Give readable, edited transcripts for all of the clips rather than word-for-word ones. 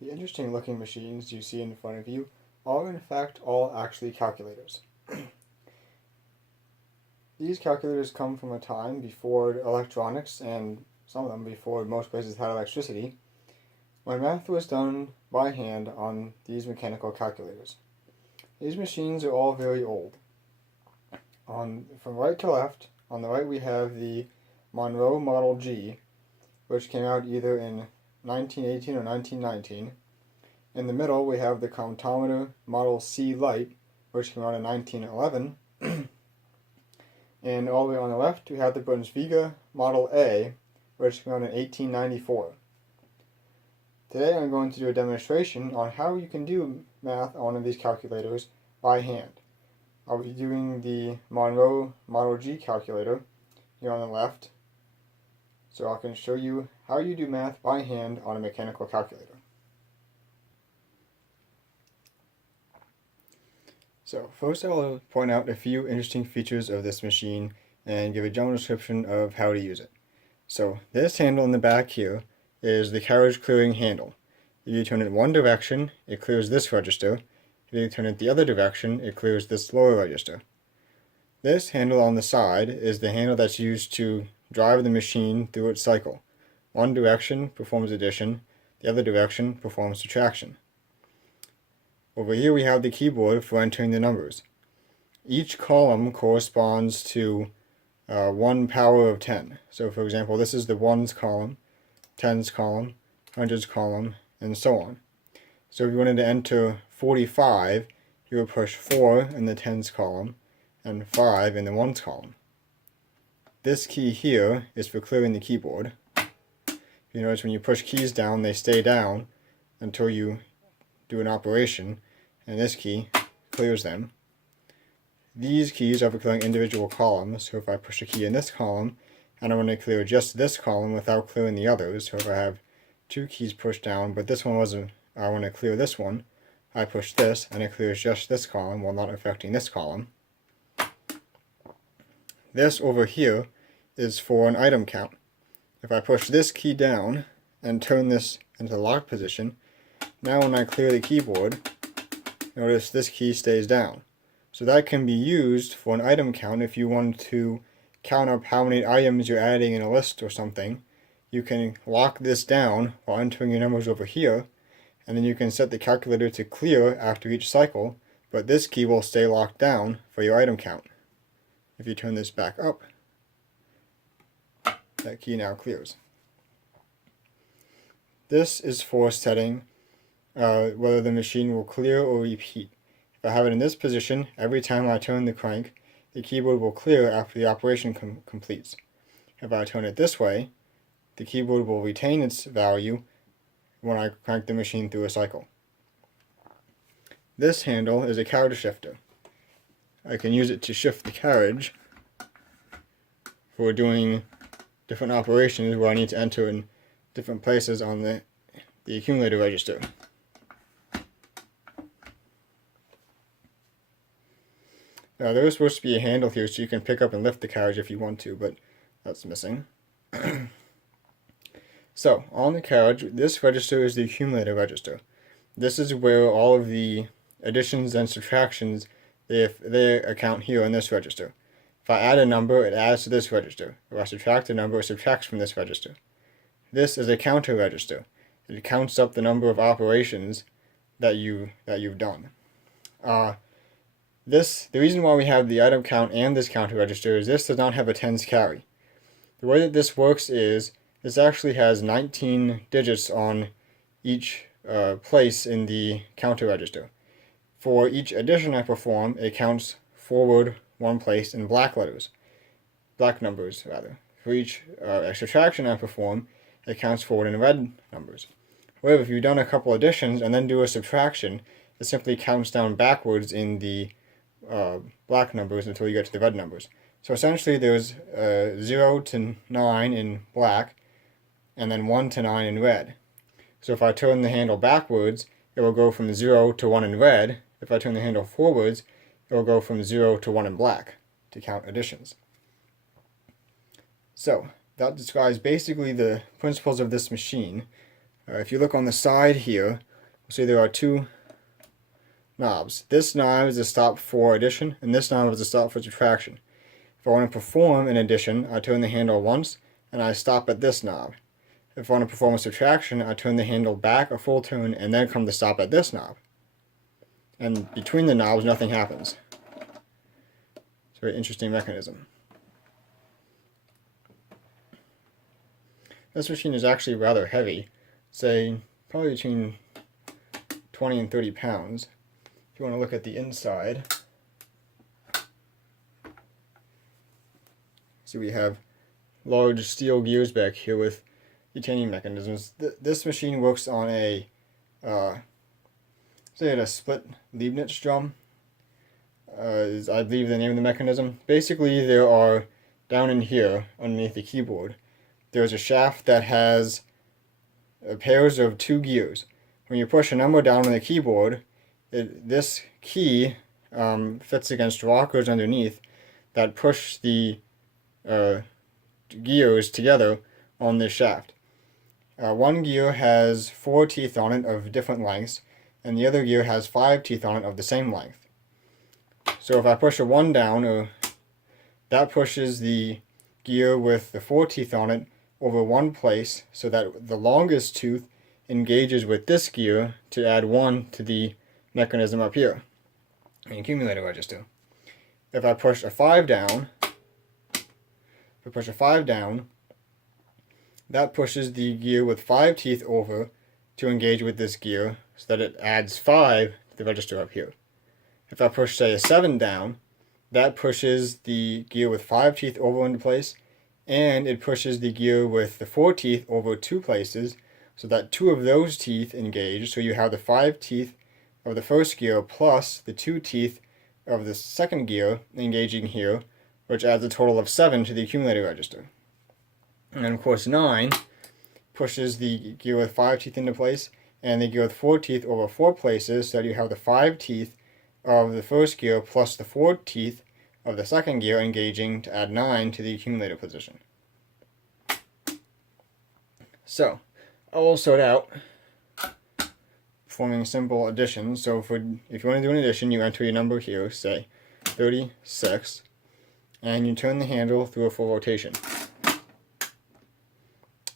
The interesting looking machines you see in front of you are in fact all actually calculators. These calculators come from a time before electronics and some of them before most places had electricity, when math was done by hand on these mechanical calculators. These machines are all very old. From right to left, on the right we have the Monroe Model G, which came out either in 1918 or 1919. In the middle we have the comptometer Model C Lite, which came out in 1911. And all the way on the left we have the Brunsviga Model A, which came out in 1894. Today I'm going to do a demonstration on how you can do math on one of these calculators by hand. I'll be doing the Monroe Model G calculator here on the left, so I can show you how you do math by hand on a mechanical calculator. So first I will point out a few interesting features of this machine and give a general description of how to use it. So this handle in the back here is the carriage clearing handle. If you turn it one direction, it clears this register. If you turn it the other direction, it clears this lower register. This handle on the side is the handle that's used to drive the machine through its cycle. One direction performs addition, the other direction performs subtraction. Over here we have the keyboard for entering the numbers. Each column corresponds to 1 power of 10. So for example, this is the ones column, tens column, hundreds column, and so on. So if you wanted to enter 45, you would push 4 in the tens column and 5 in the ones column. This key here is for clearing the keyboard. You notice when you push keys down, they stay down until you do an operation, and this key clears them. These keys are for clearing individual columns, so if I push a key in this column, and I want to clear just this column without clearing the others, so if I have 2 keys pushed down, but this one wasn't, I want to clear this one, I push this, and it clears just this column while not affecting this column. This over here is for an item count. If I push this key down and turn this into the lock position, now when I clear the keyboard, notice this key stays down. So that can be used for an item count if you want to count up how many items you're adding in a list or something. You can lock this down while entering your numbers over here, and then you can set the calculator to clear after each cycle, but this key will stay locked down for your item count. If you turn this back up, that key now clears. This is for setting whether the machine will clear or repeat. If I have it in this position, every time I turn the crank, the keyboard will clear after the operation completes. If I turn it this way, the keyboard will retain its value when I crank the machine through a cycle. This handle is a carriage shifter. I can use it to shift the carriage for doing different operations where I need to enter in different places on the accumulator register. Now there is supposed to be a handle here so you can pick up and lift the carriage if you want to, but that's missing. So, on the carriage, this register is the accumulator register. This is where all of the additions and subtractions, they account here in this register. If I add a number, it adds to this register. If I subtract a number, it subtracts from this register. This is a counter register. It counts up the number of operations that you've done. The reason why we have the item count and this counter register is this does not have a tens carry. The way that this works is this actually has 19 digits on each place in the counter register. For each addition I perform, it counts forward one place in black numbers rather. For each subtraction I perform, it counts forward in red numbers. However, if you've done a couple additions and then do a subtraction, it simply counts down backwards in the black numbers until you get to the red numbers. So essentially there's 0 to 9 in black, and then 1 to 9 in red. So if I turn the handle backwards, it will go from 0 to 1 in red. If I turn the handle forwards, it will go from 0 to 1 in black to count additions. So that describes basically the principles of this machine. If you look on the side here, see there are two knobs. This knob is a stop for addition, and this knob is a stop for subtraction. If I want to perform an addition, I turn the handle once, and I stop at this knob. If I want to perform a subtraction, I turn the handle back a full turn, and then come to stop at this knob. And between the knobs, nothing happens. It's a very interesting mechanism. This machine is actually rather heavy, say probably between 20 and 30 pounds. If you want to look at the inside, see we have large steel gears back here with titanium mechanisms. This machine works on a, say a split Leibniz drum, is I believe the name of the mechanism. Basically there are, down in here, underneath the keyboard, there's a shaft that has pairs of two gears. When you push a number down on the keyboard, this key fits against rockers underneath that push the gears together on this shaft. One gear has 4 teeth on it of different lengths, and the other gear has 5 teeth on it of the same length. So if I push a 1 down, that pushes the gear with the 4 teeth on it over one place, so that the longest tooth engages with this gear to add 1 to the mechanism up here, the accumulator register. If I push a 5 down, that pushes the gear with 5 teeth over to engage with this gear, so that it adds 5 to the register up here. If I push, say, a 7 down, that pushes the gear with 5 teeth over into place, and it pushes the gear with the 4 teeth over 2 places, so that 2 of those teeth engage. So you have the 5 teeth of the first gear plus the 2 teeth of the second gear engaging here, which adds a total of 7 to the accumulator register. And then of course 9 pushes the gear with 5 teeth into place, and the gear with 4 teeth over 4 places, so that you have the 5 teeth of the first gear plus the 4 teeth of the second gear engaging to add 9 to the accumulator position. So, I will sort out performing simple addition. So if you want to do an addition, you enter your number here, say 36, and you turn the handle through a full rotation.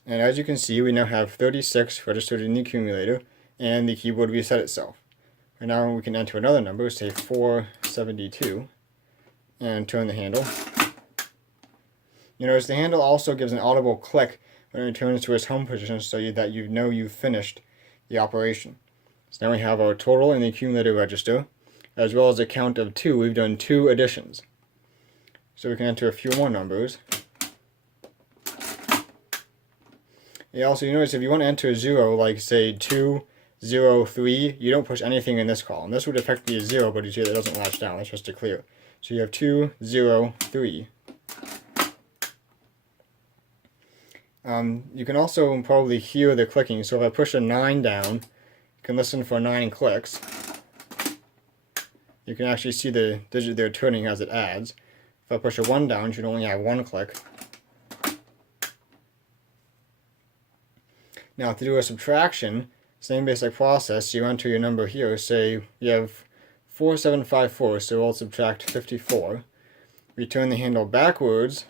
And as you can see, we now have 36 registered in the accumulator, and the keyboard reset itself. And now we can enter another number, say 472, and turn the handle. You notice the handle also gives an audible click when it returns to its home position, so that you know you've finished the operation. So now we have our total in the accumulator register, as well as a count of 2. We've done 2 additions. So we can enter a few more numbers. You notice if you want to enter 0, like say 2, 0, 3, you don't push anything in this column. This would effectively be a 0, but you see that doesn't latch down. That's just to clear. So you have 2, 0, 3. You can also probably hear the clicking. So if I push a 9 down, you can listen for 9 clicks. You can actually see the digit there turning as it adds. If I push a 1 down, you should only have 1 click. Now to do a subtraction, same basic process, you enter your number here. Say you have 4754, so we'll subtract 54. We turn the handle backwards,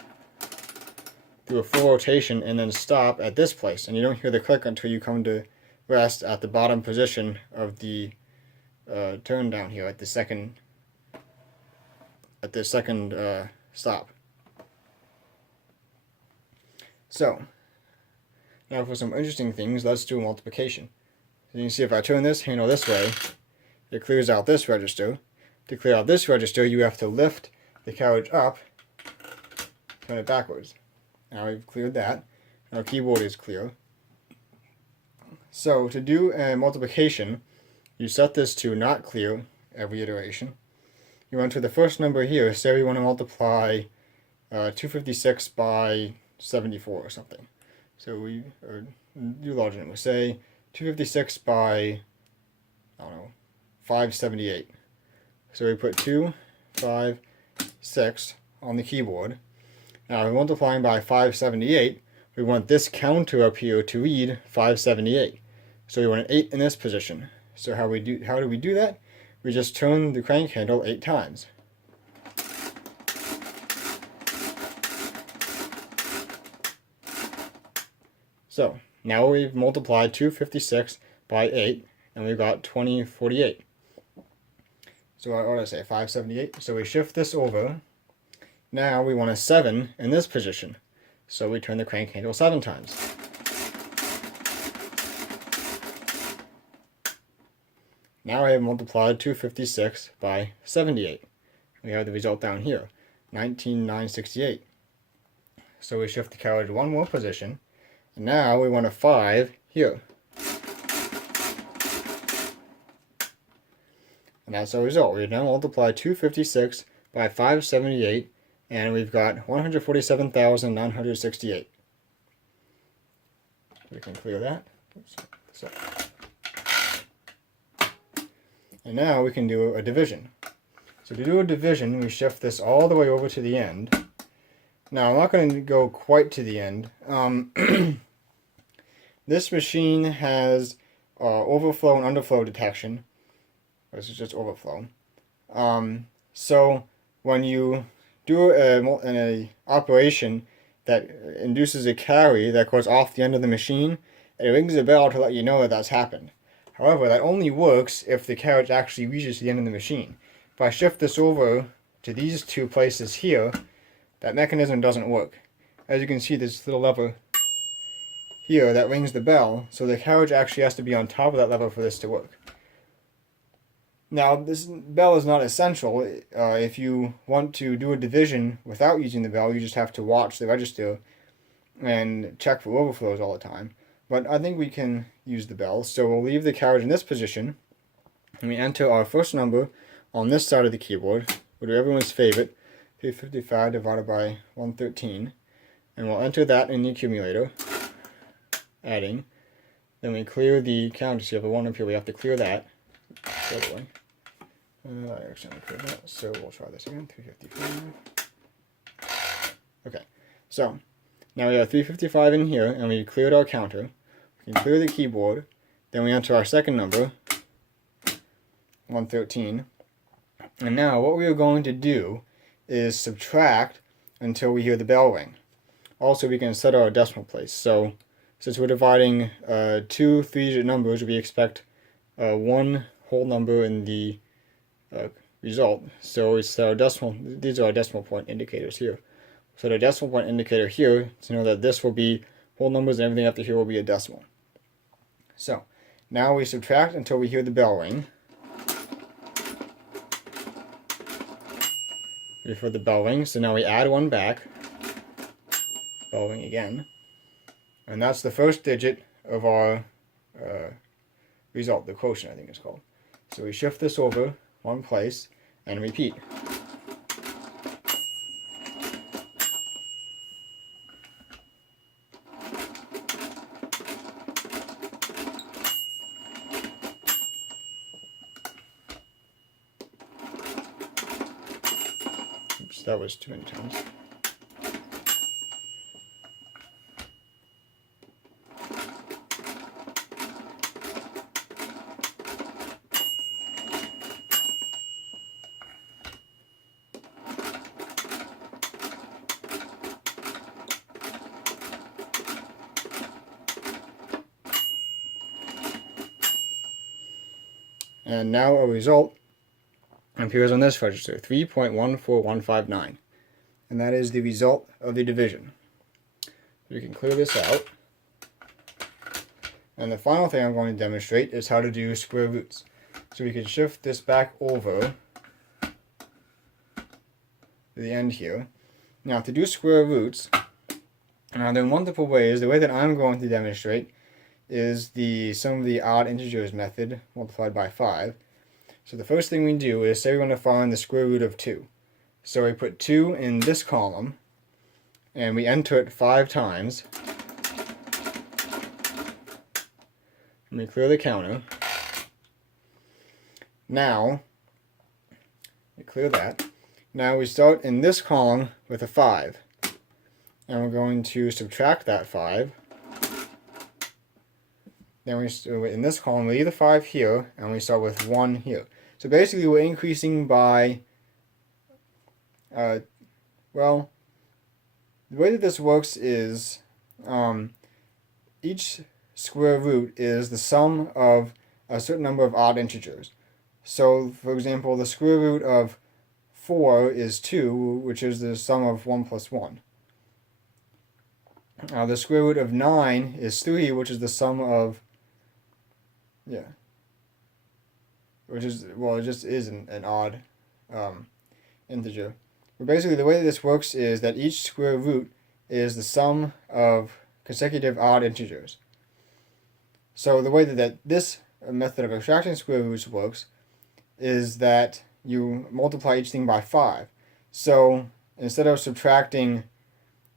do a full rotation, and then stop at this place. And you don't hear the click until you come to rest at the bottom position of the turn down here at the second stop. So now for some interesting things, let's do a multiplication. So you can see if I turn this handle this way, it clears out this register. To clear out this register, you have to lift the carriage up, turn it backwards. Now we've cleared that. Our keyboard is clear. So to do a multiplication, you set this to not clear every iteration. You enter the first number here. Say we want to multiply 256 by 74 or something. So we do larger numbers. Say 256 by, 578. So we put 2, 5, 6 on the keyboard. Now we're multiplying by 578. We want this counter up here to read 578. So we want an 8 in this position. So how do we do that? We just turn the crank handle 8 times. So now we've multiplied 256 by 8, and we've got 2048. So what did I say, 578? So we shift this over. Now we want a 7 in this position. So we turn the crank handle 7 times. Now I have multiplied 256 by 78. We have the result down here, 19,968. So we shift the carriage one more position. And now we want a 5 here. And that's our result. We now multiply 256 by 578, and we've got 147,968. We can clear that. And now we can do a division. So to do a division, we shift this all the way over to the end. Now I'm not going to go quite to the end. This machine has overflow and underflow detection. This is just overflow. So when you do an operation that induces a carry that goes off the end of the machine, it rings a bell to let you know that that's happened. However, that only works if the carriage actually reaches the end of the machine. If I shift this over to these two places here, that mechanism doesn't work. As you can see, this little lever here that rings the bell, so the carriage actually has to be on top of that lever for this to work. Now, this bell is not essential. If you want to do a division without using the bell, you just have to watch the register and check for overflows all the time. But I think we can use the bell. So we'll leave the carriage in this position, and we enter our first number on this side of the keyboard. We'll do everyone's favorite, 355 divided by 113. And we'll enter that in the accumulator, adding. Then we clear the counter. So you have a 1 up here, we have to clear that. I accidentally cleared that, so we'll try this again, 355. Okay, so now we have 355 in here, and we cleared our counter. We can clear the keyboard, then we enter our second number, 113. And now what we are going to do is subtract until we hear the bell ring. Also, we can set our decimal place. So since we're dividing two 3-digit numbers, we expect one whole number in the result. So it's our decimal. These are our decimal point indicators here. So the decimal point indicator here to know that this will be whole numbers and everything after here will be a decimal. So now we subtract until we hear the bell ring. Before the bell rings, so now we add 1 back. Bell ring again. And that's the first digit of our result, the quotient I think it's called. So we shift this over 1 place and repeat. Oops, that was too many times. And now a result appears on this register, 3.14159. And that is the result of the division. We can clear this out. And the final thing I'm going to demonstrate is how to do square roots. So we can shift this back over to the end here. Now to do square roots, there are multiple ways. The way that I'm going to demonstrate is the sum of the odd integers method multiplied by 5. So the first thing we do is say we want to find the square root of 2. So we put 2 in this column and we enter it 5 times. And we clear the counter. Now, we clear that. Now we start in this column with a 5. And we're going to subtract that 5. Then in this column, we leave the 5 here, and we start with 1 here. So basically, we're increasing by, well, the way that this works is each square root is the sum of a certain number of odd integers. So, for example, the square root of 4 is 2, which is the sum of 1 plus 1. The square root of 9 is 3, which is the sum of, which is, well, it just is an odd integer. But basically, the way that this works is that each square root is the sum of consecutive odd integers. So the way that this method of extracting square roots works is that you multiply each thing by 5. So instead of subtracting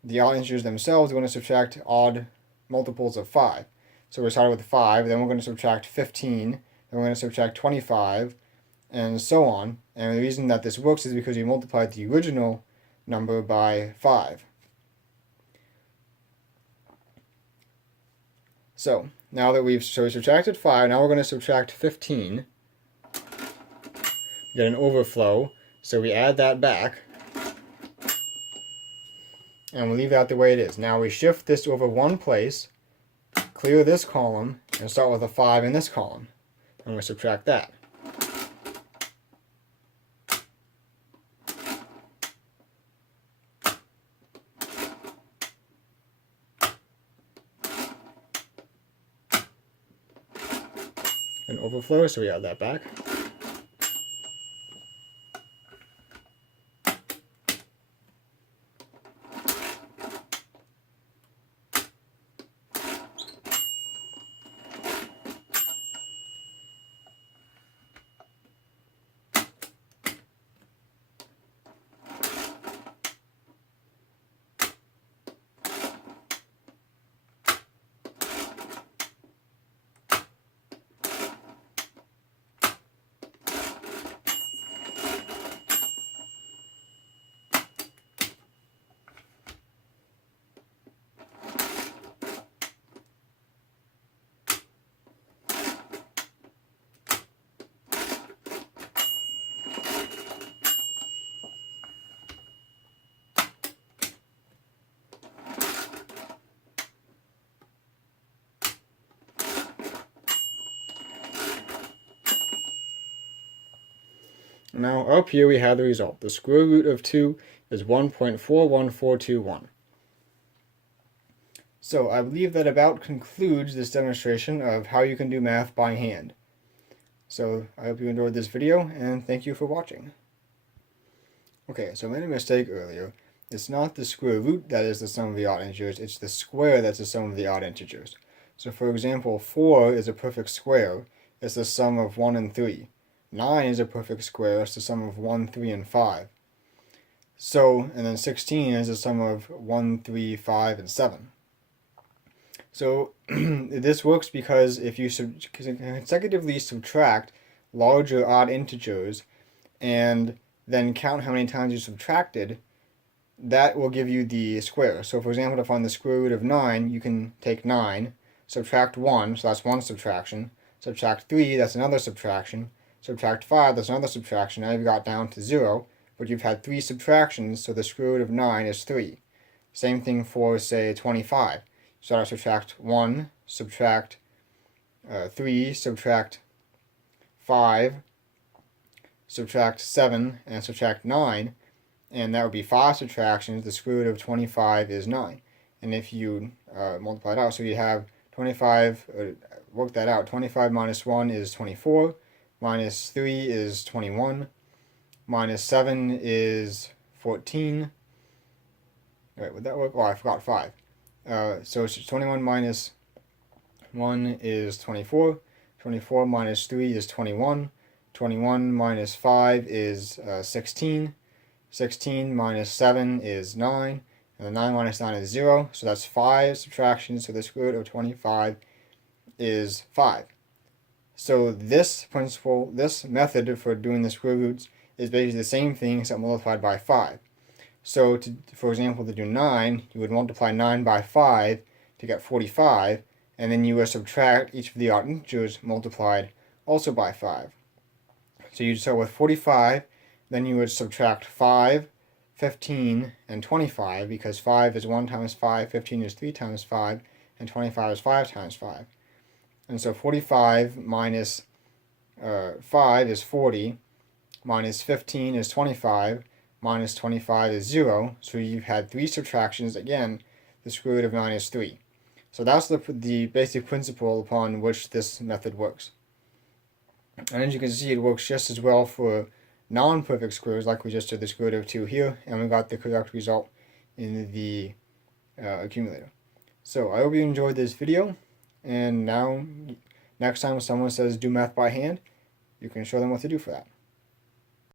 the odd integers themselves, we're going to subtract odd multiples of 5. So we started with 5, then we're going to subtract 15, then we're going to subtract 25, and so on. And the reason that this works is because we multiplied the original number by 5. So now that we subtracted 5, now we're going to subtract 15. We get an overflow, so we add that back, and we leave that the way it is. Now we shift this over one place, clear this column, and start with a 5 in this column, and we subtract that. An overflow, so we add that back. Now up here we have the result. The square root of 2 is 1.41421. So I believe that about concludes this demonstration of how you can do math by hand. So I hope you enjoyed this video, and thank you for watching. Okay, so I made a mistake earlier. It's not the square root that is the sum of the odd integers, it's the square that's the sum of the odd integers. So for example, 4 is a perfect square. It's the sum of 1 and 3. 9 is a perfect square. It's the sum of 1, 3, and 5. So, and then 16 is the sum of 1, 3, 5, and 7. So this works because if you consecutively subtract larger odd integers and then count how many times you subtracted, that will give you the square. So for example, to find the square root of 9, you can take 9, subtract 1, so that's one subtraction, subtract 3, that's another subtraction, subtract 5, that's another subtraction. Now you've got down to 0, but you've had 3 subtractions, so the square root of 9 is 3. Same thing for, say, 25. So I subtract 1, subtract 3, subtract 5, subtract 7, and subtract 9, and that would be 5 subtractions. The square root of 25 is 9. And if you multiply it out, so you have 25, work that out, 25 minus 1 is 24, minus 3 is 21, minus 7 is 14. Wait, would that work? Oh, I forgot 5. So it's 21 minus 1 is 24, 24 minus 3 is 21, 21 minus 5 is 16, 16 minus 7 is 9, and then 9 minus 9 is 0, so that's 5 subtractions, so the square root of 25 is 5. So this principle, this method for doing the square roots is basically the same thing except multiplied by 5. So for example, to do 9, you would multiply 9 by 5 to get 45, and then you would subtract each of the odd integers multiplied also by 5. So you'd start with 45, then you would subtract 5, 15, and 25, because 5 is 1 times 5, 15 is 3 times 5, and 25 is 5 times 5. And so 45 minus 5 is 40, minus 15 is 25, minus 25 is 0, so you've had 3 subtractions, again, the square root of 9 is 3. So that's the basic principle upon which this method works. And as you can see, it works just as well for non-perfect squares, like we just did the square root of 2 here, and we got the correct result in the accumulator. So I hope you enjoyed this video, and now next time someone says do math by hand, you can show them what to do for that.